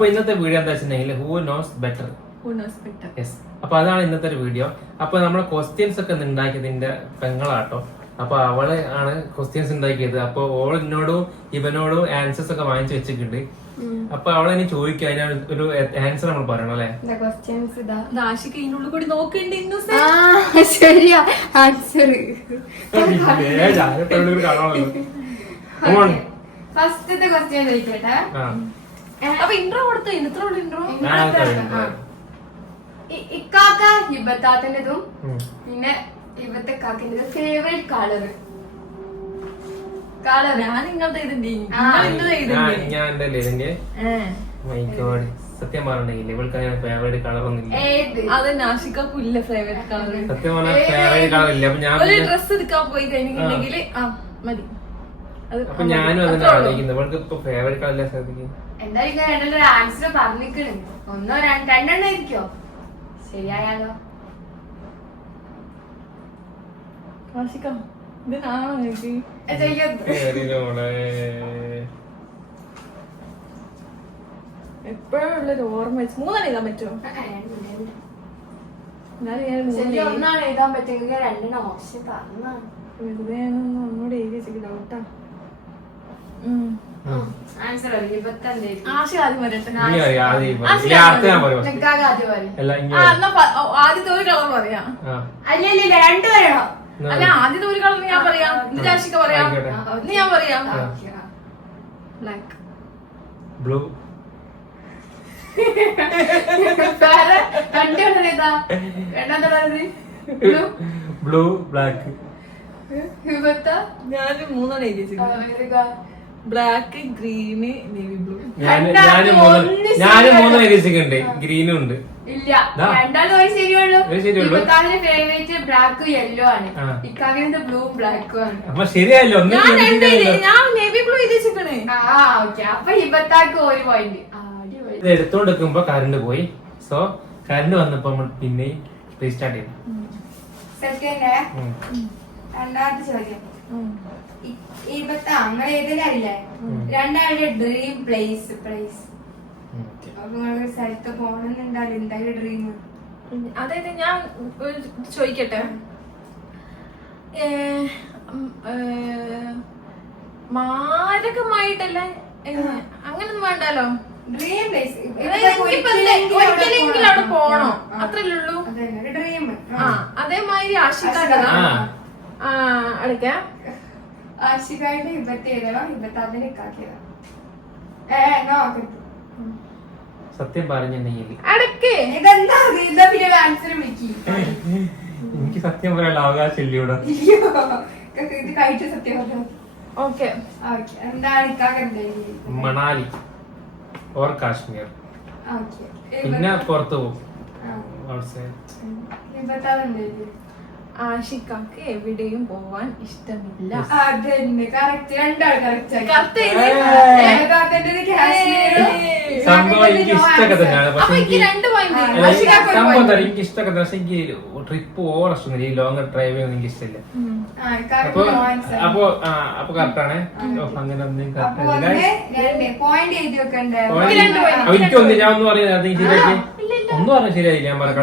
അപ്പൊ ഇന്നത്തെ വീഡിയോ എന്താ വെച്ചിട്ടുണ്ടെങ്കിൽ ഹൂ നോസ് ബെറ്റർ. യെസ്, അപ്പൊ അതാണ് ഇന്നത്തെ ഒരു വീഡിയോ. അപ്പൊ നമ്മളെ ക്വസ്റ്റ്യൻസ് ഒക്കെ ഉണ്ടാക്കിയതിന്റെ പെങ്ങളാട്ടോ. അപ്പൊ അവള് ആണ് ക്വസ്റ്റ്യൻസ് ഉണ്ടാക്കിയത്. അപ്പൊ ഓൾ എന്നോടും ഇവനോടും ആൻസേഴ്സ് ഒക്കെ വാങ്ങിച്ചു വെച്ചിട്ടുണ്ട്. അപ്പൊ അവളെ ഇനി ചോദിക്കുക, അതിന് ഒരു ആൻസർ നമ്മൾ പറയണം അല്ലേ? ശരിയാ ആൻസർ. ഫസ്റ്റത്തെ ക്വസ്റ്റ്യൻ ചോദിക്കട്ടെ. അപ്പൊ ഇൻട്രോ കൊടുത്തു. ഇന്നത്തെ ഇൻട്രോ ഇക്കാക്ക ഹിബത്താത്തൻ്റെതും പിന്നെ ഇവത്തെ കാക്കിന്റെ ഫേവറേറ്റ് കളർ. ഞാൻ നിങ്ങളുടെ സത്യം പറഞ്ഞില്ല, ഇവൾക്ക് അങ്ങനെ ഫേവറേറ്റ് കളർ ഒന്നുമില്ല. അത് നാഷിക്കുല്ല ഫേവറേറ്റ് കളർ. സത്യം പറഞ്ഞാൽ ഫേവറേറ്റ് കളർ ഇല്ല. അപ്പൊ ഞാൻ ഡ്രസ് എടുക്കാൻ പോയി കഴിഞ്ഞിട്ടുണ്ടെങ്കിൽ മതി. അപ്പൊ ഞാനും അതിനെ ആലോചിക്കുന്നത്, ഇവൾക്ക് ഇപ്പൊ ഫേവറേറ്റ് കളർ ശ്രദ്ധിക്കും. എന്തായാലും രണ്ടൊരു ആൻസർ പറഞ്ഞിക്കണ്. ഒന്നോ രണ്ടെണ്ണം ആയിരിക്കോ? ശരിയായാലോ? എപ്പോഴുള്ളൊരു ഓർമ്മ വെച്ച് 3 എഴുതാൻ പറ്റുമോ? ഒന്നാണ് എഴുതാൻ പറ്റുമെങ്കിൽ 2 ഓപ്ഷൻ പറഞ്ഞാണ്. വെറുതെ ഒന്നുകൂടെ എഴുതി വെച്ചെങ്കിൽ ഡൗട്ടാ. ആൻസർ ആദ്യത്തെ ഒരു കളർ പറയാം. അല്ലല്ല 2 പറയണോ? അല്ല, ആദ്യത്തെ ഒരു കളർ ഞാൻ പറയാം, രാശിക്ക പറയാം, ഞാൻ പറയാം. Black, blue, blue, black. ഞാൻ 3 എഴുതി. Black, green, navy blue. ഞാനും 3 എഴുതിച്ചിട്ടുണ്ട്. ഗ്രീനും ഉണ്ട്. ഇല്ല, രണ്ടാളും ശരിയുള്ളൂ. ഇക്കാവിന്റെ ഫേവറേറ്റ് ബ്ലാക്കും യെല്ലോ ആണ്. ഇക്കാവിന്റെ ബ്ലൂ ബ്ലാക്കും ആണ്. അപ്പൊ ശരിയല്ലോ, ഞാൻ നേവി ബ്ലൂ എഴുതിച്ചിരിക്കണേ. അപ്പൊ ഇബത്താക്ക് 1 പോയിന്റ്. ഇത് എടുത്തോണ്ടിരിക്കുമ്പോ കറണ്ട് പോയി. സോ കറണ്ട് വന്നപ്പോ നമ്മൾ പിന്നെ റീസ്റ്റാർട്ട് ചെയ്തു. സെക്കൻഡ്, രണ്ടാമത്തെ ചോദ്യം. അങ്ങനെ ഏതെങ്കിലും അറിയില്ലേ? രണ്ടാളുടെ ഡ്രീം പ്ലേസ്. അപ്പൊ നിങ്ങൾക്ക് സ്ഥലത്ത് പോകണമെന്നുണ്ടാവില്ല, എന്തായാലും ഡ്രീം. അതായത് ഞാൻ ചോദിക്കട്ടെ, മാരകമായിട്ടല്ല, അങ്ങനൊന്നും വേണ്ടല്ലോ. ഡ്രീം പ്ലേസ് ഒരിക്കലെങ്കിലും അവിടെ പോണോ, അത്രല്ലേ ഉള്ളൂ. ഡ്രീം. അതേമാതിരി ആഷിക്കാട്ടതാ അടുക്ക. ആഷിക്കായിട്ട് ഹിബത്ത് ചെയ്തോ, ഹിബത്താതിനെ ഇക്കാക്കിയതാ. സത്യം പറഞ്ഞിട്ടുണ്ടെങ്കിൽ ഇതെന്താ പിന്നെ ആൻസർ വിളിക്കി. എനിക്ക് സത്യം പറയാനുള്ള അവകാശം ഇല്ല ഇവിടെ. ഇത് കഴിച്ച സത്യം പറഞ്ഞു. ഓക്കെ, എന്താണ് ഇക്കാക്ക? മണാലി ഓർ കാശ്മീർ. പിന്നെ പുറത്തു പോകും. ആഷിക്കാക്ക് എവിടെയും പോവാൻ ഇഷ്ടമില്ല. സംഭവം എനിക്ക് ഇഷ്ടമൊക്കെ തന്നെയാണ്. പക്ഷെ എനിക്ക് ഇഷ്ടമൊക്കെ പക്ഷെ എനിക്ക് ട്രിപ്പ് ഓവർ ഇഷ്ടമില്ല. ഈ ലോങ് ഡ്രൈവ് ഒന്നും എനിക്ക് ഇഷ്ടമില്ല. അപ്പൊ കറക്റ്റാണ്. അങ്ങനെ എനിക്കൊന്ന് ഞാൻ ഒന്ന് പറയുന്നത് അത് ശരിയാക്കി ഒന്നും പറഞ്ഞ ശരിയായി. ഞാൻ പറഞ്ഞത്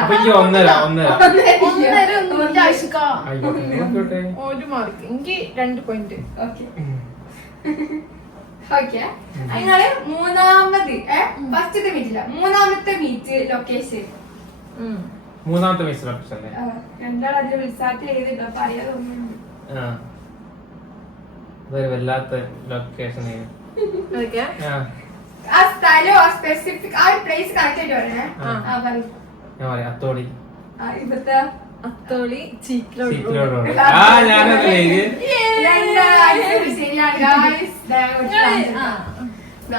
അപ്പൊ എനിക്ക് 1.5 ഒരു മാർക്ക്. എനിക്ക് 2 പോയിന്റ്. നിങ്ങള് ഫസ്റ്റത്തെ മീറ്റില്ല, മൂന്നാമത്തെ മീറ്റ് ലൊക്കേഷൻ. മൂന്നാമത്തെ മീറ്റ് ലൊക്കേഷൻ രണ്ടാൾ അതിൽ വിളിച്ചാറ്റ് ചെയ്തിട്ടോ, പറയാതൊന്നുണ്ട്. അതൊരു വല്ലാത്ത ലൊക്കേഷൻ. ആ സ്ഥലം, ആ സ്പെസിഫിക് ആ പ്ലേസ് കറക്റ്റ് ആയിട്ട് പറയണേ. ഞാൻ പറയാം അത്തോളി. ഇവിടുത്തെ അത്തോളി,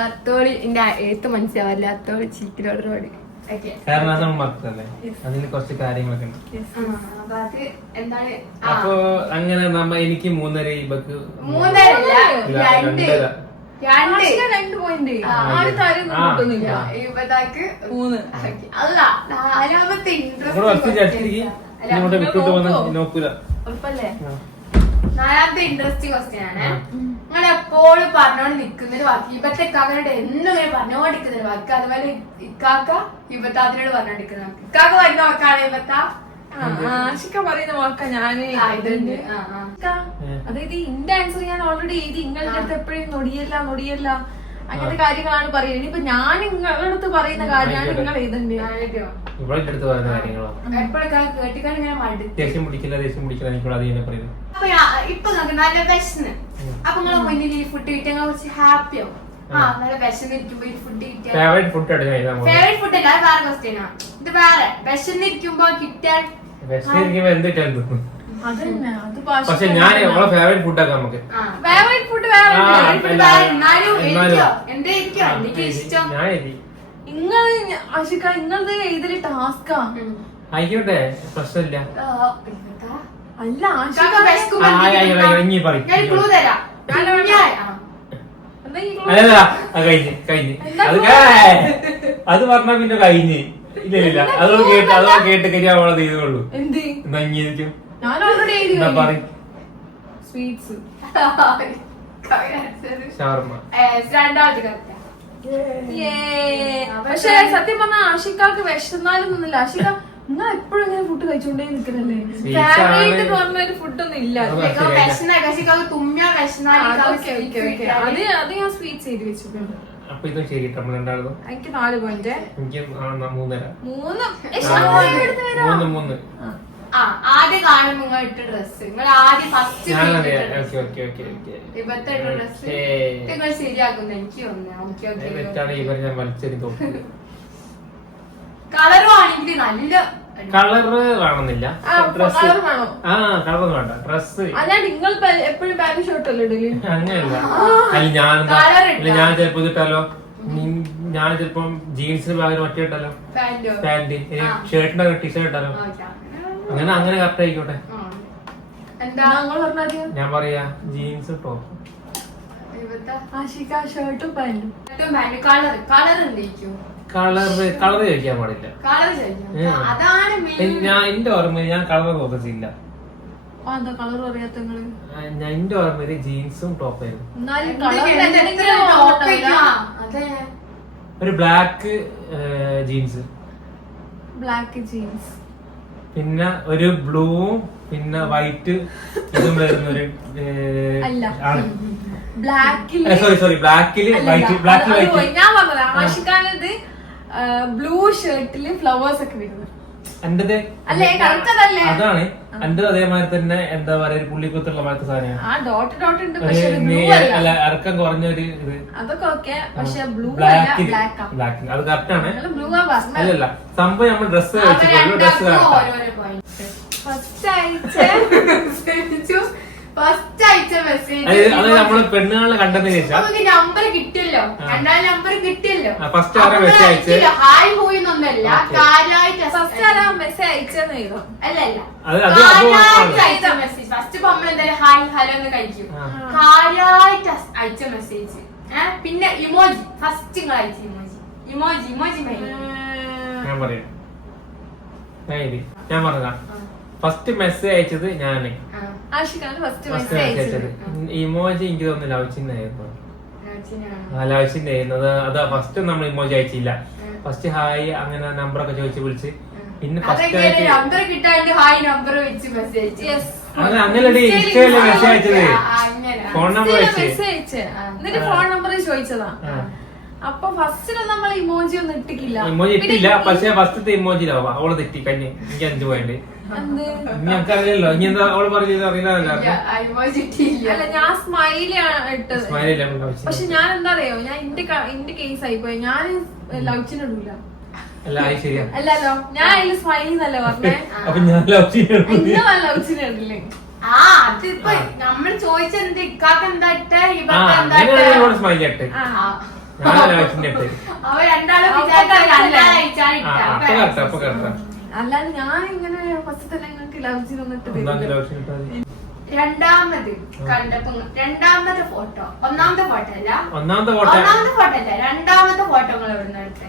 അത്തോളി എന്റെ എഴുത്ത് മനസ്സിലാവില്ല. അത്തോളി ചീക്കിലോട് റോഡ്. അതിന് കുറച്ച് കാര്യങ്ങളൊക്കെ ഉണ്ട്. അപ്പൊ അങ്ങനെ എനിക്ക് 3.5 ഇവക്ക് 2.5. 2 പോയിന്റ്. അല്ല, നാലാമത്തെ ഇൻട്രസ്റ്റ്. നാലാമത്തെ ഇൻട്രസ്റ്റിംഗ് ക്വസ്റ്റ്യൻ ആണ്. നിങ്ങൾ എപ്പോഴും പറഞ്ഞോണ്ട് നിക്കുന്നൊരു വാക്ക് ഇപ്പത്തെ ഇക്കാക്കനോട് എന്നും ഇങ്ങനെ പറഞ്ഞോണ്ടിരിക്കുന്നൊരു വാക്ക്. അതുപോലെ ഇക്കാക്ക ഇപ്പത്താത്തിനോട് പറഞ്ഞോണ്ടിരിക്കുന്ന വാക്ക്. ഇക്കാക്ക വരുന്ന വാക്കാണ് ഇപ്പത്ത. ആഷിക്ക പറയുന്ന വാക്കാ ഞാന്. അതായത് ഇന്റെ ആൻസർ ഞാൻ ഓൾറെഡി എഴുതി. നിങ്ങളുടെ അടുത്ത് എപ്പോഴും നൊടിയല്ല അങ്ങനത്തെ കാര്യങ്ങളാണ് പറയുന്നത്. ഇനിയിപ്പൊ ഞാൻ നിങ്ങളുടെ അടുത്ത് പറയുന്ന കാര്യമാണ് നിങ്ങൾ എഴുതണ്ടേ. ഇപ്പൊ നല്ല വിശന്ന് അപ്പൊ നിങ്ങളെ മുന്നിൽ ഈ ഫുഡ് കിട്ടിയ കുറച്ച് ഹാപ്പിയാവും. നല്ല വിശന്നിരിക്കുമ്പോ ഈ ഫുഡ് കിട്ടിയ ഫേവറേറ്റ് ഫുഡ് അല്ല, വേറെ ക്വസ്റ്റ്യനാ ഇത്. വേറെ വിശന്നിരിക്കുമ്പോ കിട്ടിയാൽ പക്ഷെ ഞാൻ ഫേവറേറ്റ് ഫുഡ് ആക്കാം നമുക്ക്. ഫേവറേറ്റ് ഫുഡ് നിങ്ങൾ ആഷിക്ക നിങ്ങളത് എഴുതല് ടാസ്കാ. ആയിക്കോട്ടെ, പ്രശ്നമില്ല. അല്ല അത് പറഞ്ഞാ പിന്നെ കഴിഞ്ഞ്. ഇല്ല അതോ കേട്ട് കരിയാ ചെയ്തോളൂ. എന്തായിരിക്കും സ്വീറ്റ്സ് പക്ഷെ സത്യം പറഞ്ഞാൽ ആഷിക്കാക്ക് വിശന്നാലൊന്നുമില്ല. ആഷിക്ക നിങ്ങൾ എപ്പോഴും ഇങ്ങനെ ഫുഡ് കഴിച്ചോണ്ടേ നിൽക്കുന്നല്ലേ. ഫേവറേറ്റ് പറഞ്ഞൊരു ഫുഡൊന്നും ഇല്ല. അത് ഞാൻ സ്വീറ്റ്സ് എഴുതി വെച്ചിട്ടുണ്ട്. എനിക്ക് 4 പോയിന്റ്. ആദ്യം കാണും നിങ്ങൾ ഇട്ട ഡ്രസ്. നിങ്ങൾ ആദ്യം ഫസ്റ്റ് നിങ്ങൾ ശരിയാക്കുന്നു. എനിക്ക് കളറും ആണെങ്കിൽ നല്ല കളറ് വേണമെന്നില്ല. കളർ വേണ്ട. ഡ്രസ് നിങ്ങൾ എപ്പോഴും പാന്റ് ഷർട്ട് അല്ലേ ഇടല്? അങ്ങനെയല്ല. ഞാൻ ചിലപ്പോ ഇതിട്ടാലോ, ഞാൻ ചിലപ്പം ജീൻസിന് പകരം ഒറ്റ ഇട്ടാലോ, പാന്റ് ഷർട്ടിന്റെ ടീഷർട്ട് ഇട്ടാലോ, അങ്ങനെ കറക്റ്റ് ആയിക്കോട്ടെ. ഞാൻ പറയാ ജീൻസ് ടോപ്പ്. ഷർട്ടും പാന്റും. കളർ ചോദിക്കാൻ പാടില്ല. ഞാൻ എന്റെ ഓർമ്മയിൽ ഞാൻ കളർ നോക്കത്തില്ല. ഞാൻ എന്റെ ഓർമ്മയില് ജീൻസും ടോപ്പായിരുന്നു. ഒരു ബ്ലാക്ക് ജീൻസ്, പിന്നെ ഒരു ബ്ലൂവും പിന്നെ വൈറ്റ് ഇതും വരുന്ന ഒരു സോറി ബ്ലാക്കില് വൈറ്റ്. ഞാൻ പറഞ്ഞതാ ആഷിക്കാനത് ബ്ലൂ ഷർട്ടില് ഫ്ലവേഴ്സ് ഒക്കെ വരുന്നത്. അതാണ് എന്റെ അതേമാതിരി തന്നെ. എന്താ പറയാ, ഒരു പുള്ളിക്കുത്തുള്ള മാറ്റ സാധനം. അല്ല, ഇറക്കം കുറഞ്ഞൊരു ഇത്. ബ്ലാക്ക് അത് കറക്റ്റ് ആണ്. അല്ലല്ല, സംഭവം നമ്മൾ ഡ്രസ് കഴിച്ചിട്ടുള്ളൂ. ഡ്രസ് അത് നമ്മള് പെണ്ണുകളെ കണ്ടതിന് ശേഷം നമ്പർ കിട്ടിയല്ലോ, നമ്പർ കിട്ടിയല്ലോ. ഫസ്റ്റ് ആരാ മെസ്സേജ് അയച്ചത്? ഹായ് പോയി ഒന്നല്ല, ഫസ്റ്റ് നമ്മൾ എന്തായാലും ഹായ് ഹലോ എന്ന് കഴിക്കും. കാര്യമായിട്ട് അയച്ച മെസ്സേജ്. പിന്നെ ഇമോജി ഫസ്റ്റ് നിങ്ങൾ അയച്ച ഇമോജി ഞാൻ പറഞ്ഞ ഫസ്റ്റ് മെസ്സേജ് അയച്ചത് ഞാന്. ഇമോജി എനിക്ക് തോന്നുന്നു ലവ്ചിന്നായിരുന്നു. ലവ്ചിന്നായിരുന്നു. അതാ ഫസ്റ്റ് നമ്മൾ ഇമോജി അയച്ചില്ല. ഫസ്റ്റ് ഹായ് അങ്ങനെ നമ്പറൊക്കെ ചോദിച്ച് വിളിച്ച് പിന്നെ ഫസ്റ്റ് അങ്ങനെ ഇൻസ്റ്റയില് മെസ്സേജ് അയച്ചത്. ഫോൺ നമ്പർ ഫോൺ നമ്പർ ചോദിച്ചതാ. അപ്പൊ ഫസ്റ്റില് നമ്മൾ ഇമോജി ഒന്നും ഇട്ടിട്ടില്ല. ഇമോജി ഇട്ടില്ല. പക്ഷെ ഫസ്റ്റത്തെ ഇമോജിയിലാവാ അവള് തെറ്റി കഴിഞ്ഞ്. എനിക്ക് 5 പോയിന്റ്. ഞങ്ങൾക്കറിയില്ലല്ലോ ഇനി എന്താ അവള് പറഞ്ഞത് അറിയില്ല. ഞാൻ സ്മൈലി ആണ് ഇട്ടത്. പക്ഷെ ഞാൻ എന്താ അറിയോ, ഞാൻ എന്റെ കേസ് ആയിപ്പോയി. ഞാൻ ലവ്ചിനിടൂല. അല്ലല്ലോ, ഞാൻ അതില് സ്മൈലി എന്നല്ലേ പറഞ്ഞേ. ലവ്ചിനിടില്ലേ? അതിപ്പോ നമ്മൾ ചോദിച്ചത് ഇക്കാക്ക എന്താ ഇട്ടേ, സ്മൈലി ഇട്ട് അവ രണ്ടാളും അല്ലാതെ ഞാൻ ഇങ്ങനെ ഫസ്റ്റ് തന്നെ നിങ്ങൾക്ക് ലവ്ചിനൊന്നും ഇട്ടത്. രണ്ടാമത് കണ്ടപ്പോ രണ്ടാമത്തെ ഫോട്ടോ, ഒന്നാമത്തെ ഫോട്ടോ അല്ല, രണ്ടാമത്തെ ഫോട്ടോകൾ എവിടുന്ന് എടുത്തേ?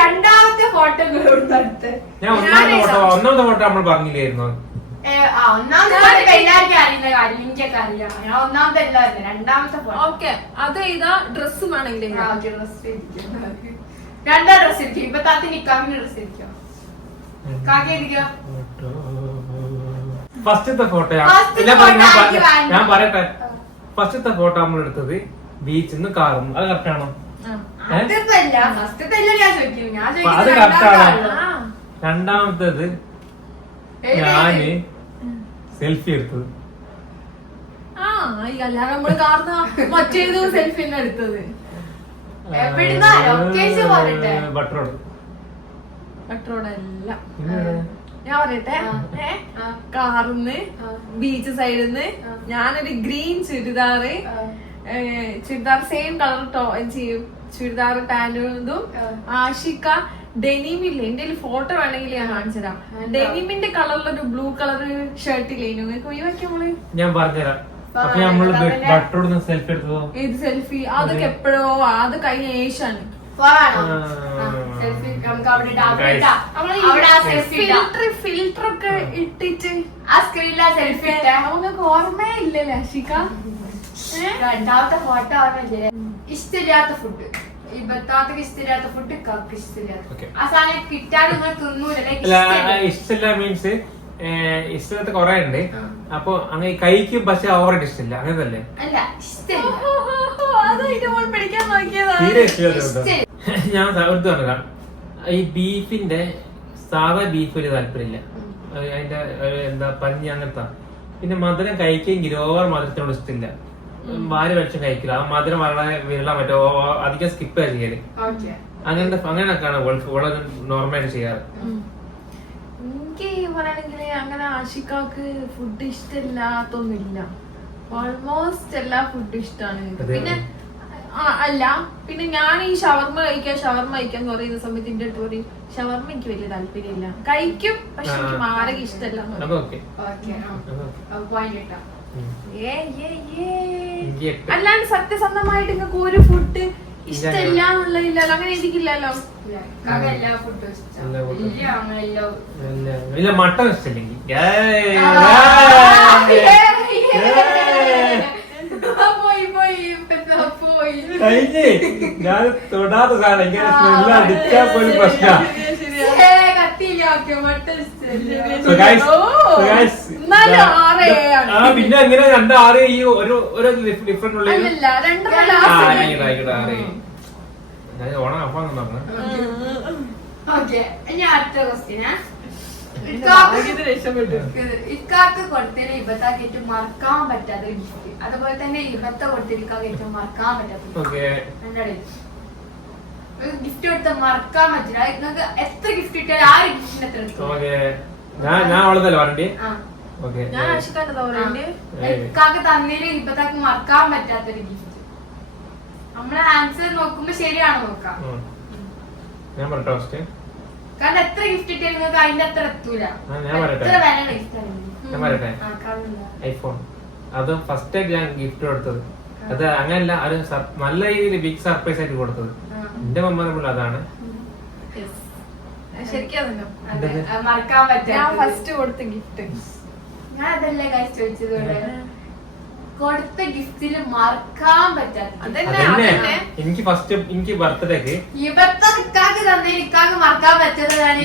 രണ്ടാമത്തെ ഫോട്ടോ നമ്മൾ പറഞ്ഞില്ലായിരുന്നു. ഒന്നാമത്തെ എല്ലാവർക്കും അറിയുന്ന കാര്യം എനിക്കൊക്കെ അറിയാം. ഞാൻ ഒന്നാമത്തെ എല്ലാവരും രണ്ടാമത്തെ ഓക്കെ അത് ചെയ്താ ഡ്രസ്സ് വേണമെങ്കിൽ രണ്ടാം ഡ്രസ് ഇരിക്കും. ഇപ്പൊ താത്തി നിക്കാമിന്റെ ഡ്രസ് ഇരിക്കും. കാക്കിയിരിക്കോ ഫസ്റ്റത്തെ ഫോട്ടോ ഞാൻ പറയട്ടെ. ഫസ്റ്റത്തെ ഫോട്ടോ നമ്മൾ എടുത്തത് ബീച്ചിൽ നിന്ന് കാറുന്നു. അത് കറക്റ്റ് ആണോ? അത് കറക്റ്റ് ആണോ? രണ്ടാമത്തേത് ഞാന് സെൽഫി എടുത്തത്. നമ്മള് കാർന്ന് മറ്റേത് സെൽഫി എടുത്തത് ബട്ടറോഡ്. ബട്ടറോഡല്ല ഞാൻ പറയട്ടെ. കാറിന്ന് ബീച്ച് സൈഡിന്ന് ഞാനൊരു green churidar same colour churidar പാന്റും ആഷിക്ക ഡെനിമില്ലേ എന്റെ ഫോട്ടോ വേണമെങ്കിൽ ഞാൻ കാണിച്ചുതരാം. ഡെനിമിന്റെ കളറിലൊരു ബ്ലൂ കളർ ഷർട്ടില്ലേ ഒഴിവാക്കിയ ഞാൻ പറഞ്ഞുതരാം. അപ്പൊ നമ്മള് ബട്ടറോഡ് സെൽഫി എടുത്തതോ? ഏത് സെൽഫി? അതൊക്കെ എപ്പോഴോ അത് കഴിഞ്ഞ ഏഷ്യാണ്. ഫിൽറ്റർ ഒക്കെ ഇട്ടിട്ട് നമുക്ക് ഓർമ്മയെ ഇല്ലല്ലേ അഷിക? രണ്ടാമത്തെ ഫോട്ടോ ഓർമ്മയില്ലേ? ഇഷ്ടമില്ലാത്ത ഫുഡ് ഇപ്പത്താത്തക്ക് ഇഷ്ടമില്ലാത്ത ഫുഡ് ഇക്കാക്ക് ഇഷ്ടമില്ലാത്ത ആ സാധനം കിട്ടാനും നിങ്ങൾ തിന്നൂലല്ലേ? ഇഷ്ടമില്ല മീൻസ് ഇഷ്ടത്തെ കൊറേ ഉണ്ട്. അപ്പൊ അങ്ങനെ കഴിക്കും പക്ഷെ ഓവറായിട്ട് ഇഷ്ടമില്ല അങ്ങനല്ലേ? അല്ല ഇഷ്ടമില്ല. ഞാൻ ഒരു പറഞ്ഞ ഈ ബീഫിന്റെ സാധാ ബീഫ് ഒരു താല്പര്യമില്ല. അതിന്റെ എന്താ പഞ്ഞി അങ്ങനത്തെ. പിന്നെ മധുരം കഴിക്കെങ്കിൽ ഓവർ മധുരത്തിനോട് ഇഷ്ടമില്ല. വാരി വെളിച്ചം കഴിക്കില്ല. ആ മധുരം വളരെ വിരളാൻ പറ്റോ അധികം സ്കിപ്പ് ചെയ്യല്. അങ്ങനെയൊക്കെയാണ് വളരെ നോർമലായിട്ട് ചെയ്യാറ്. എനിക്ക് പറയുകയാണെങ്കിൽ അങ്ങനെ ആഷിക്കാക്ക് ഫുഡ് ഇഷ്ടമില്ലാത്തൊന്നുമില്ല. ഓൾമോസ്റ്റ് എല്ലാ ഫുഡും ഇഷ്ടമാണ്. പിന്നെ അല്ല പിന്നെ ഞാൻ ഈ ഷവർമ കഴിക്കാൻ പറയുന്ന സമയത്ത് എന്റെ അടുത്ത് പറയും ഷവർമ എനിക്ക് വലിയ താല്പര്യമില്ല. കഴിക്കും പക്ഷെ എനിക്ക് മാരക ഇഷ്ടമല്ല. അല്ലാണ്ട് സത്യസന്ധമായിട്ട് നിങ്ങൾക്ക് ഒരു ഫുഡ് ഇഷ്ടമില്ല എന്നുള്ളതില്ലല്ലോ? അങ്ങനെ ഇരിക്കില്ലല്ലോ. മട്ടൺ ഇഷ്ടമില്ലെങ്കിൽ ഞാൻ തൊടാത്ത സാധനം ഇങ്ങനെ സ്മെല്ല് അടിച്ചാൽ പോലും പ്രശ്നമാണ്. പിന്നെ എങ്ങനെ 2 6 ഈ ഒരു ഡിഫറെന്റ് ഉള്ള ഓണം അപ്പം പറഞ്ഞു. അടുത്ത ക്വസ്റ്റ്യൻ ഇക്കാക്ക് കൊടുത്തതിന് ഇബത്താക്ക് ഏറ്റവും മറക്കാൻ പറ്റാത്ത ഗിഫ്റ്റ്. അതുപോലെ തന്നെ ഇബത്ത കൊടുത്തിരിക്കാക്ക് ഏറ്റവും മറക്കാൻ പറ്റാത്ത ഗിഫ്റ്റ് കൊടുത്ത മറക്കാൻ പറ്റില്ല. നിങ്ങൾക്ക് എത്ര ഗിഫ്റ്റ് കിട്ടിയാലും ആ ഒരു ഗിഫ്റ്റിന് എത്ര ഇക്കാക്ക് തന്നതിന് ഇബത്താക്ക് മറക്കാൻ പറ്റാത്തൊരു ഗിഫ്റ്റ്. നമ്മളെ ആൻസർ നോക്കുമ്പോ ശരിയാണ് നോക്കാം. കാരണം എത്ര ഗിഫ്റ്റ് കിട്ടിയാൽ നിങ്ങൾക്ക് അതിന്റെ അത്ര എത്തൂല. എത്ര വിലയുള്ള ഗിഫ്റ്റ്? ഐഫോൺ. അത് ഫസ്റ്റ് ആയിട്ട് ഞാൻ ഗിഫ്റ്റ് കൊടുത്തത്. അത് അങ്ങനല്ല, അത് നല്ല രീതിയിൽ ബിഗ് സർപ്രൈസ് ആയിട്ട് കൊടുത്തത് എന്റെ മെമ്മറബിൾ അതാണ്. മറക്കാൻ പറ്റാ ഫസ്റ്റ് കൊടുത്ത ഗിഫ്റ്റ് ഞാൻ അതല്ലേ കാശ് ചോദിച്ചത്. കൊടുത്ത ഗിഫ്റ്റില് മറക്കാൻ പറ്റാത്ത എനിക്ക് ഫസ്റ്റ് എനിക്ക് ബർത്ത്ഡേക്ക് മറക്കാൻ പറ്റുന്നതാണ്.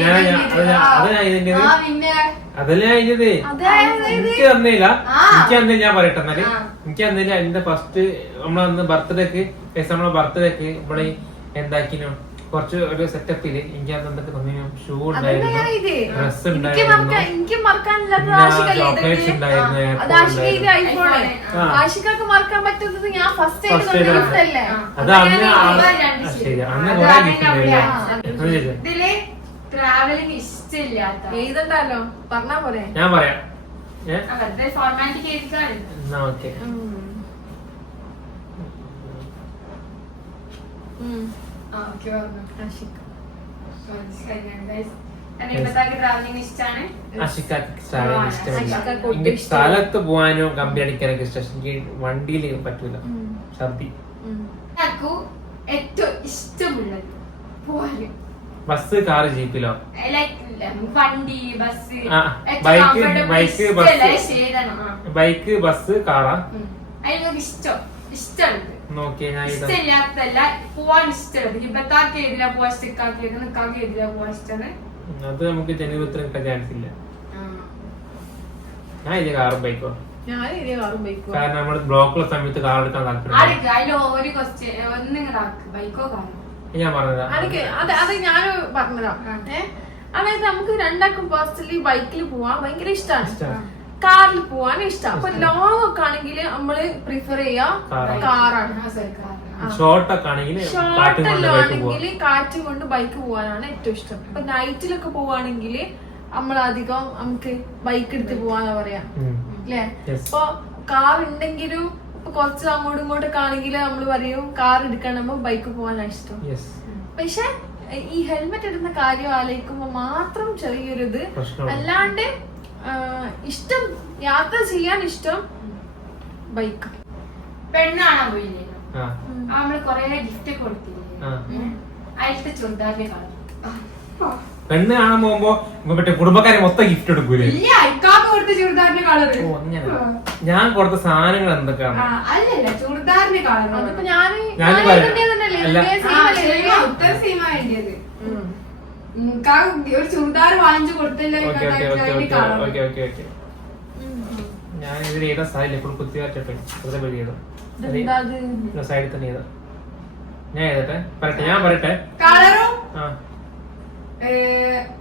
അതല്ലേ കഴിഞ്ഞത്. എനിക്ക് തന്നില്ല. ഞാൻ പറയട്ടെ എന്നാല് എനിക്ക് തന്നില്ല. എന്റെ ഫസ്റ്റ് നമ്മളന്ന് ബർത്ത്ഡേക്ക് നമ്മളെ ബർത്ത്ഡേക്ക് ഇവിടെ എന്താക്കിനോ കുറച്ച് ഒരു സെറ്റപ്പില് എനിക്ക് അതൊക്കെ തന്നിനു. ഷൂ ഉണ്ടായിരുന്നു, ഡ്രസ് ഉണ്ടായിരുന്നു, ചോക്ലേറ്റ്സ് ഉണ്ടായിരുന്നു. അത് ശരി അന്ന് കുറെ ഗിഫ്റ്റ് ട്രാവലിംഗ് ഇഷ്ടമില്ലാത്ത എഴുതണ്ടല്ലോ പറഞ്ഞാ പോരെ? ഞാൻ പറയാം. ഫോർമാലിറ്റി എന്നാ ഓക്കെ. സ്ഥലത്ത് പോവാനോ കമ്പി അടിക്കാനൊക്കെ ഇഷ്ടം. എനിക്ക് വണ്ടിയിൽ പറ്റൂല, ഛർദി. ഏറ്റവും ഇഷ്ടമുള്ളത് പോവാന് ബസ് കാറ് ജീപ്പിലോ വണ്ടി ബസ് ബൈക്ക് ബസ് കാറാ അതിനൊക്കെ ഇഷ്ടമുണ്ട് നോക്കിയാ ഞാൻ ഇഷ്ടമില്ലാത്തല്ല പോവാൻ ഇഷ്ടമുള്ളത് ഹിബത്താക്ക് എതിരാ പോവാൻ ഇഷ്ടക്കാക്കി നിക്കാക്കി എതിരാ പോവാൻ ഇഷ്ടമാണ്. അത് നമുക്ക് ജനവിത്രം കിട്ടാൻ ചാൻസ് ഇല്ല. ഞാൻ ഇല്ല കാറും ബൈക്കോ കാരണം നമ്മള് ബ്ലോക്കുള്ള സമയത്ത് കാർ എടുക്കാൻ ഞാൻ പറഞ്ഞതാ. അത് ഞാൻ പറഞ്ഞതാ. അതായത് നമുക്ക് രണ്ടാൾക്കും പേഴ്സണലി ബൈക്കിൽ പോവാൻ ഭയങ്കര ഇഷ്ടമാണ്, കാറിൽ പോവാൻ ഇഷ്ടം. അപ്പൊ ലോങ് ഒക്കെ ആണെങ്കിൽ നമ്മള് പ്രിഫർ ചെയ്യാ കാറാണ്. ഷോർട്ടൊക്കെ ആണെങ്കിൽ കാറ്റും കൊണ്ട് ബൈക്ക് പോവാനാണ് ഏറ്റവും ഇഷ്ടം. ഇപ്പൊ നൈറ്റിലൊക്കെ പോവാണെങ്കിൽ നമ്മളധികം നമുക്ക് ബൈക്ക് എടുത്ത് പോവാന്നാ പറയാ അല്ലേ. ഇപ്പൊ കാർ ഉണ്ടെങ്കിലും ഇപ്പൊ കുറച്ച് അങ്ങോട്ടും ഇങ്ങോട്ടൊക്കെ ആണെങ്കിൽ നമ്മള് പറയും കാർ എടുക്കണം, ബൈക്ക് പോവാനാണ് ഇഷ്ടം. പക്ഷെ ഈ ഹെൽമെറ്റ് ഇടുന്ന കാര്യം ആലോചിക്കുമ്പോ മാത്രം ചെറിയൊരു ഇത്, അല്ലാണ്ട് ഇഷ്ടം യാത്ര ചെയ്യാൻ ഇഷ്ടം ബൈക്ക്. പെണ്ണാണോ പോയില്ലേ നമ്മള് കൊറേ ഗിഫ്റ്റ് കൊടുത്തില്ലേ, അതിലത്തെ ചുരിദാറിന്റെ കളർ പെണ്ണ് കാണാൻ പോകുമ്പോ മറ്റേ കുടുംബക്കാരെ മൊത്തം ഗിഫ്റ്റ് എടുക്കൂലേ? ചുരിദാറിന്റെ കളർ ഞാൻ കൊടുത്ത സാധനങ്ങൾ എന്തൊക്കെയാണ്? അല്ലല്ല ചുരിദാറിന്റെ കളർ വേണ്ടിയത് ഒരു ചുരിദാർ വാങ്ങിച്ചു കൊടുത്തില്ല. ഞാൻ ഇതിൽ ഏതാ സാരില്ല ഫുൾ കുത്തിയാറ്റോ സൈഡിൽ തന്നെ ഏതാ ഞാൻ എഴുതട്ടെ പറയട്ടെ ഞാൻ പറയട്ടെ കളറും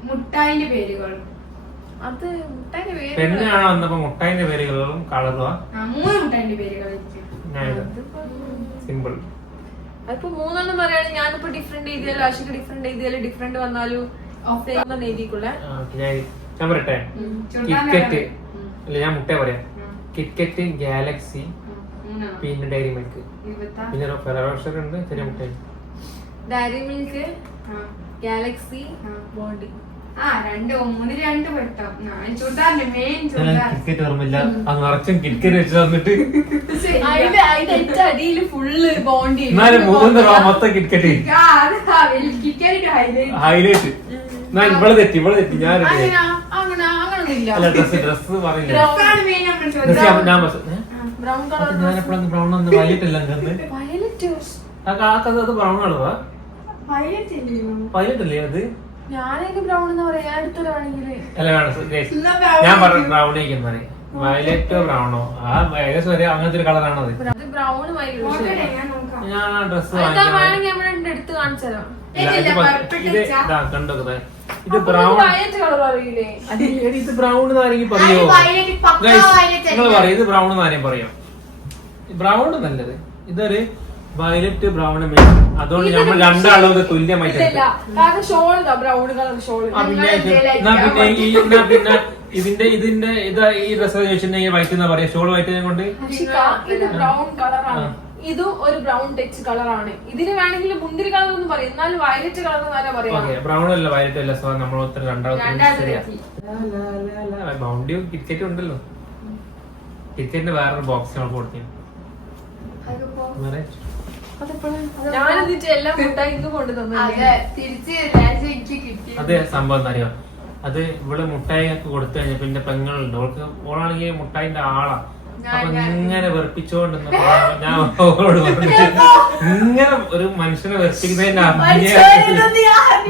മുട്ടായിന്റെ പേരുകളും. അത് പെണ്ണാണോ വന്നപ്പോ മുട്ടായിന്റെ പേരുകളും കളറുവാ 3 മുട്ടായിന്റെ പേരുകൾ സിമ്പിൾ. അതിപ്പോ 3 പറയുകയാണെങ്കിൽ ഞാനിപ്പോ ഡിഫറെന്റ് എഴുതിയാലും അശോക് ഡിഫറെന്റ് എഴുതിയാലും ഡിഫറെന്റ് വന്നാലും എഴുതിക്കുള്ള ഞാൻ പറയട്ടെ കിറ്റ്കറ്റ് അല്ല ഞാൻ മുട്ട പറയാം. കിറ്റ്കറ്റ്, ഗാലക്സി, പിന്നെ ഡയറി മിൽക്ക്, പിന്നെ ഫെറോഷർ ഉണ്ട് ചെറിയ മുട്ടായി. Dairy Milk, Galaxy, Bounty. രണ്ട് പെട്ടോ ചുരിദാറിന്റെ മെയിൻ കിറ്റ്കറ്റ് ഓർമ്മയില്ല. അത് നിറച്ചും കിറ്റ്കറ്റ് വെച്ച് തന്നിട്ട് അടിയിൽ ഫുള്ള് ബോണ്ടി. എന്നാലും 3 രൂപ മൊത്തം കിറ്റ്കറ്റ് ഹൈലൈറ്റ്. ഇവള് തെറ്റി ഞാൻ ഡ്രസ് പറഞ്ഞില്ല. ഞാനെപ്പോഴും ബ്രൗൺ ഒന്ന് വൈലറ്റ് അല്ല അത് ബ്രൗൺ കളറാ വൈലറ്റ് അല്ലേ അത്? ഞാനൊക്കെ ബ്രൗൺ എന്ന് പറയാ അടുത്തൊരാണെങ്കില് ഞാൻ പറഞ്ഞു ബ്രൗൺ പറയും വയലറ്റോ ബ്രൗണോ ഏകദേശം വരെ അങ്ങനത്തെ ഒരു കളറാണത്. ബ്രൗൺ ഞാൻ ഡ്രസ് എടുത്ത് കാണിച്ചാലോ കണ്ടോക്കെ ഇത് ബ്രൗൺ ഇത് ബ്രൗൺ ആരെങ്കിലും പറയോ? നിങ്ങൾ പറയും ഇത് ബ്രൗൺ ആരെയും പറയോ? ബ്രൗൺ നല്ലത് ഇതൊരു വയലറ്റ് ബ്രൗൺ മിക്സ്. അതുകൊണ്ട് നമ്മൾ രണ്ടാളും തുല്യമായിട്ട് പിന്നെ ഇതിന്റെ ഈ ഡ്രസ് ചോദിച്ചിട്ടുണ്ടെങ്കിൽ വൈറ്റ് എന്നാ പറയാ. ഷോൾ വൈറ്റ് കൊണ്ട് ഇത് ബ്രൗൺ കളറാണ്, ഇതും ഒരു ബ്രൗൺ ടച്ച് കളറാണ്. ഇതിന് വേണമെങ്കിൽ മുന്തിരി കളർ എന്ന് പറയും, എന്നാലും വയലറ്റ് കളർ എന്നാലും പറയാം. ബ്രൗൺ അല്ല വയലറ്റ് അല്ല. സോ നമ്മൾ ബൗണ്ടിയും കിറ്റ്കറ്റും ഉണ്ടല്ലോ. കിറ്റ്കറ്റിന്റെ വേറൊരു ബോക്സ് നമ്മൾ കൊടുത്തു. അതെ സംഭവം എന്താ അറിയോ? അത് ഇവള് മുട്ടായി ഒക്കെ കൊടുത്തു കഴിഞ്ഞ പിന്നെ പെങ്ങളുണ്ട് ഓളാണെങ്കിൽ മുട്ടായിന്റെ ആളാ. അപ്പൊ ഇങ്ങനെ വെറുപ്പിച്ചോണ്ട് ഞാൻ ഓളോട് പറഞ്ഞിട്ട് ഇങ്ങനെ ഒരു മനുഷ്യനെ വെറുപ്പിക്കുന്നതിന്റെ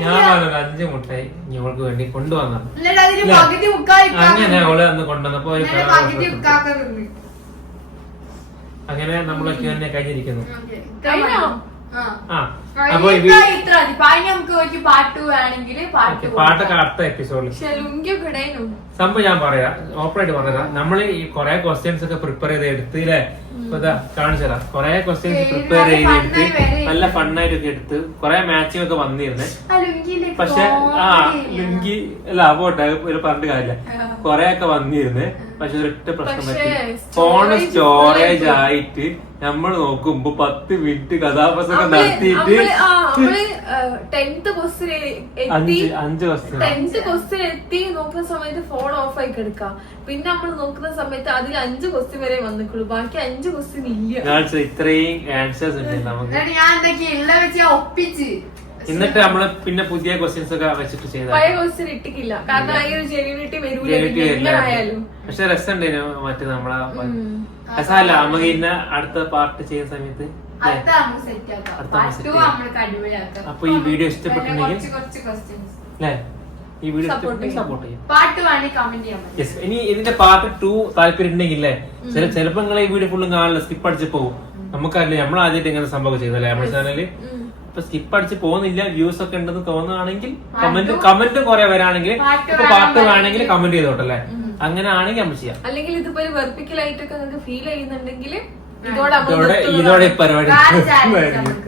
ഞാൻ പറഞ്ഞത് 5 മുട്ടായി ഇവൾക്ക് വേണ്ടി കൊണ്ടുവന്നു. അങ്ങനെ ഓള് അന്ന് കൊണ്ടുവന്നപ്പോ അങ്ങനെ നമ്മളൊക്കെ തന്നെ കഴിഞ്ഞിരിക്കുന്നു. പാട്ടൊക്കെ അടുത്ത എപ്പിസോഡിൽ സംഭവം ഞാൻ പറയാം. ഓപ്പറേറ്റ് പറഞ്ഞതാ. നമ്മള് ഈ കൊറേ ക്വസ്റ്റ്യൻസ് ഒക്കെ പ്രിപ്പയർ ചെയ്ത് എടുത്തില്ലേ? ഇപ്പൊ ഇതാ കാണിച്ചതാ. കൊറേ ക്വസ്റ്റ്യൻസ് പ്രിപ്പയർ ചെയ്തെടുത്ത് നല്ല ഫണ്ണായിട്ടൊക്കെ എടുത്ത് കൊറേ മാച്ചിങ് ഒക്കെ വന്നിരുന്നേ. പക്ഷെ ലുങ്കി അല്ല പോട്ടെ ഒരു പറഞ്ഞിട്ട് കാര്യമില്ല. കൊറേ ഒക്കെ വന്നിരുന്നേ. പക്ഷെ ഒരൊറ്റ പ്രശ്നം പറ്റി. ഫോണ് സ്റ്റോറേജ് ആയിട്ട് നമ്മൾ നോക്കുമ്പോ 10 മിനിറ്റ് കഥാപ്രസംഗം നടത്തിയിട്ട് 10th ക്വസ്റ്റ്യൻ എത്തി നോക്കുന്ന സമയത്ത് ഫോൺ ഓഫ് ആയി കിടക്കാം. പിന്നെ നമ്മൾ നോക്കുന്ന സമയത്ത് അതിൽ 5 ക്വസ്റ്റ്യൻ വരെ വന്നിട്ടുള്ളൂ, ബാക്കി 5 ക്വസ്റ്റ്യൻ ഇല്ല. ഇത്രയും ആൻസേഴ്സ് ഉണ്ട് നമുക്ക്. ഞാൻ എന്തൊക്കെയാ ഉള്ള വെച്ച് ഒപ്പിച്ച് എന്നിട്ട് നമ്മള് പിന്നെ പുതിയ ക്വസ്റ്റ്യൻസ് ഒക്കെ വെച്ചിട്ട് ചെയ്ത പഴയ ക്വസ്റ്റ്യൻ ഇട്ടിക്കില്ല കാരണം ആ ഒരു ജെന്യൂനിറ്റി വരൂലായാലും. പക്ഷെ രസമുണ്ടേനു മറ്റേ നമ്മളെ രസമല്ല നമുക്ക് ഇന്ന അടുത്ത പാർട്ട് ചെയ്യുന്ന സമയത്ത്. അപ്പൊ ഈ വീഡിയോ ഇഷ്ടപ്പെട്ടിട്ടുണ്ടെങ്കിൽ അല്ലേ ഈ വീഡിയോ സപ്പോർട്ട് ചെയ്യും. ഇനി ഇതിന്റെ പാർട്ട് 2 താല്പര്യം ഉണ്ടെങ്കിലേ ചിലപ്പോ നിങ്ങൾ ഈ വീഡിയോ ഫുള്ളും കാണില്ല, സ്കിപ്പ് അടിച്ച് പോകും. നമുക്കറിയില്ല, നമ്മൾ ആദ്യമായിട്ട് ഇങ്ങനെ സംഭവം ചെയ്തല്ലേ നമ്മുടെ ചാനലില്. ഇപ്പൊ സ്കിപ്പ് അടിച്ച് പോകുന്നില്ല, വ്യൂസ് ഒക്കെ ഉണ്ടെന്ന് തോന്നുകയാണെങ്കിൽ കമന്റ് കുറെ വരാണെങ്കിൽ ഇപ്പൊ പാർട്ട് വേണമെങ്കിൽ കമന്റ് ചെയ്തോട്ടല്ലേ, അങ്ങനെ ആണെങ്കിൽ നമ്മൾ ചെയ്യാം. അല്ലെങ്കിൽ ഇതിപ്പോ ഒരു വെർപ്പിക്കലായിട്ടൊക്കെ നിങ്ങൾക്ക് ഫീൽ ചെയ്യുന്നുണ്ടെങ്കിൽ ഇതോടെ പരിപാടി.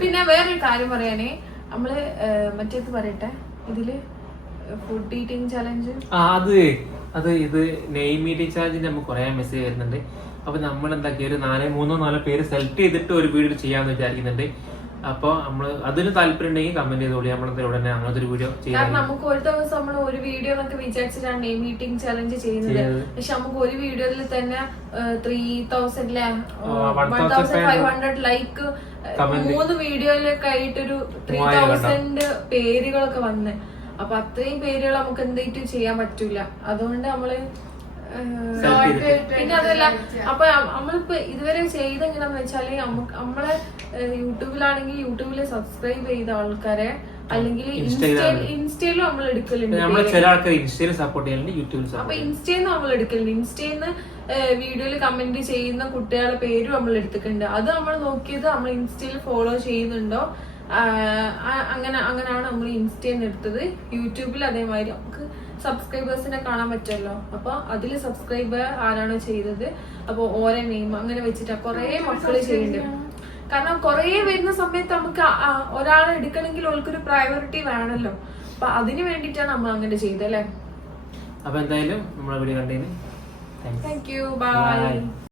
പിന്നെ വേറൊരു കാര്യം പറയാനേ, നമ്മള് മറ്റേത് പറയട്ടെ, ഇതില് ഫുഡ് ഈറ്റിംഗ് ചലഞ്ച് ഇത് നെയിം മീറ്റിംഗ് ചാലഞ്ചിന് നമുക്ക് കുറെ മെസ്സേജ് വരുന്നുണ്ട്. അപ്പൊ നമ്മൾ എന്താക്കി ഒരു 3-4 പേര് സെലക്ട് ചെയ്തിട്ട് ഒരു വീഡിയോ ചെയ്യാന്ന് വിചാരിക്കുന്നുണ്ട്. അപ്പൊ നമ്മള് അതിന് താല്പര്യം ഉണ്ടെങ്കിൽ കമന്റ് ചെയ്തോളി, നമ്മളെ ഉടനെ അങ്ങനത്തെ ഒരു വീഡിയോ ചെയ്യാം. കാരണം നമുക്ക് ഒരു ദിവസം നമ്മൾ ഒരു വീഡിയോ എന്നൊക്കെ വിചാരിച്ചിട്ടാണ് നെയിം മീറ്റിംഗ് ചലഞ്ച് ചെയ്യുന്നത്. പക്ഷെ നമുക്ക് ഒരു വീഡിയോയിൽ തന്നെ 3,500 ലൈക്ക് 3 വീഡിയോയിലൊക്കെ ആയിട്ടൊരു 3,000 പേരുകളൊക്കെ വന്ന്. അപ്പൊ അത്രയും പേരുകൾ നമുക്ക് എന്തായിട്ട് ചെയ്യാൻ പറ്റൂല. അതുകൊണ്ട് നമ്മള് പിന്നെ അതല്ല, അപ്പൊ നമ്മളിപ്പോ ഇതുവരെ ചെയ്ത് എങ്ങനെയാന്ന് വെച്ചാല് നമ്മളെ യൂട്യൂബിലാണെങ്കിൽ യൂട്യൂബില് സബ്സ്ക്രൈബ് ചെയ്ത ആൾക്കാരെ, അല്ലെങ്കിൽ ഇൻസ്റ്റയിലും നമ്മൾ എടുക്കലുണ്ട്. അപ്പൊ ഇൻസ്റ്റയിൽ നമ്മൾ എടുക്കലുണ്ട്. ഇൻസ്റ്റയിൽ നിന്ന് വീഡിയോയിൽ കമന്റ് ചെയ്യുന്ന കുട്ടികളുടെ പേരും നമ്മൾ എടുത്തിട്ടുണ്ട്. അത് നമ്മൾ നോക്കിയത് നമ്മൾ ഇൻസ്റ്റയിൽ ഫോളോ ചെയ്യുന്നുണ്ടോ, അങ്ങനെയാണ് നമ്മൾ ഇൻസ്റ്റയിൽ നിന്ന് എടുത്തത്. യൂട്യൂബിൽ അതേമാതിരി നമുക്ക് സബ്സ്ക്രൈബേഴ്സിനെ കാണാൻ പറ്റുമല്ലോ. അപ്പൊ അതില് സബ്സ്ക്രൈബർ ആരാണോ ചെയ്തത് അപ്പൊ ഓരോ നെയിം അങ്ങനെ വെച്ചിട്ടാ കൊറേ മക്കള് ചെയ്യുന്നുണ്ട്. കാരണം കൊറേ വരുന്ന സമയത്ത് നമുക്ക് ഒരാളെ എടുക്കണമെങ്കിൽ ഓൾക്കൊരു പ്രയോറിറ്റി വേണമല്ലോ. അപ്പൊ അതിന് വേണ്ടിട്ടാണ് നമ്മൾ അങ്ങനെ ചെയ്തല്ലേ. അപ്പൊ എന്തായാലും നമ്മളെ വീഡിയോ കണ്ടതിന് താങ്ക് യു, ബൈ.